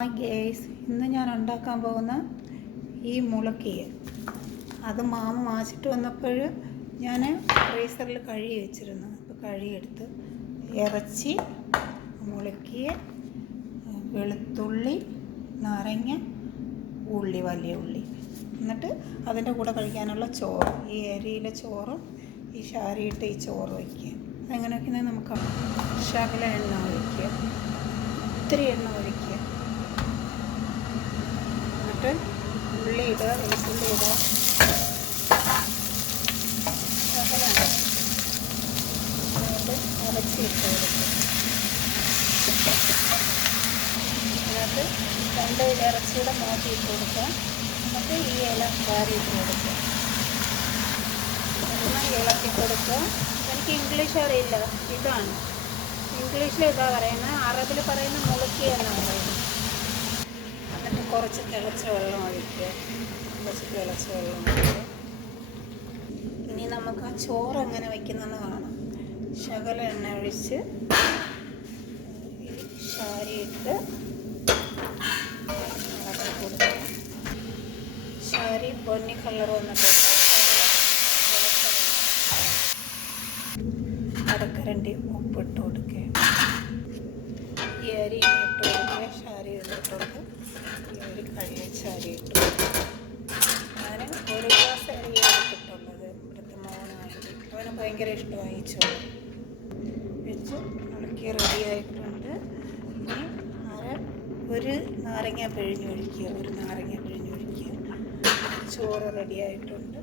Guys ഇന്ന് ഞാൻ ഉണ്ടാക്കാൻ പോകുന്ന ഈ മുളക്കിയ അത് മാമ വാങ്ങിച്ചിട്ട് വന്നപ്പോൾ ഞാൻ ഫ്രീസറിൽ കഴുകി വെച്ചിരുന്നു. അപ്പോൾ കഴുകിയെടുത്ത് ഇറച്ചി, മുളക്കിയ, വെളുത്തുള്ളി, നാരങ്ങ, ഉള്ളി, വലിയ ഉള്ളി, എന്നിട്ട് അതിൻ്റെ കൂടെ കഴിക്കാനുള്ള ചോറ്, ഈ അരിയിലെ ചോറും ഈ ശാരിയിട്ട് ഈ ചോറ് വയ്ക്കുക. അതെങ്ങനെയൊക്കെ നമുക്ക് ശകല എണ്ണ ഒഴിക്കുക, ഒത്തിരി എണ്ണ ഒഴിക്കുക. എന്നിട്ട് ഉള്ളി ഇടുക, വെളുത്തുള്ളി ഇടുക, ശകലമാണ്. എന്നിട്ട് ഇറച്ചി ഇട്ട് കൊടുക്കുക. അതിനകത്ത് രണ്ട് ഇറച്ചിയുടെ മോട്ടി ഇട്ട് കൊടുക്കുക. എന്നിട്ട് ഈ ഇല കറി ഇട്ട് കൊടുക്കുക. ഒന്ന് ഇളക്കി കൊടുക്കുക. എനിക്ക് ഇംഗ്ലീഷ് അറിയില്ല, ഇതാണ് ഇംഗ്ലീഷിൽ ഇതാ പറയുന്നത്, അറബിൽ പറയുന്ന മുളക്കിയ എന്നാണ് പറയുന്നത്. എന്നിട്ട് കുറച്ച് തിളച്ച വെള്ളം ഒഴിക്കുക. ഇനി നമുക്ക് ആ ചോറ് എങ്ങനെ വയ്ക്കുന്നതെന്ന് കാണാം. ശകല എണ്ണ ഒഴിച്ച് ശാരിയിട്ട് ഇളക്കി കൊടുക്കുക. ശാരി പൊന്നി കളർ വന്നിട്ടുണ്ട്. അരക്കരണ്ടി ഉപ്പിട്ട് കൊടുക്കുക. ഈ അരി ഇട്ട് കൊടുക്കുക, ശാരി ഇട്ട് കൊടുക്കുക. ഈ അരി കഴുകി ശാരി ഇട്ട് കൊടുക്കുക. ഞാൻ ഒരു ഗ്ലാസ് അരി എടുത്തിട്ടുള്ളത്. ഇവിടുത്തെ മോനായിട്ട് അവന് ഭയങ്കര ഇഷ്ടമായി ചോറ് വെച്ച് ഇളക്കി റെഡിയായിട്ടുണ്ട്. ഇനി ഒരു നാരങ്ങ പിഴിഞ്ഞൊഴിക്കുക. ചോറ് റെഡിയായിട്ടുണ്ട്.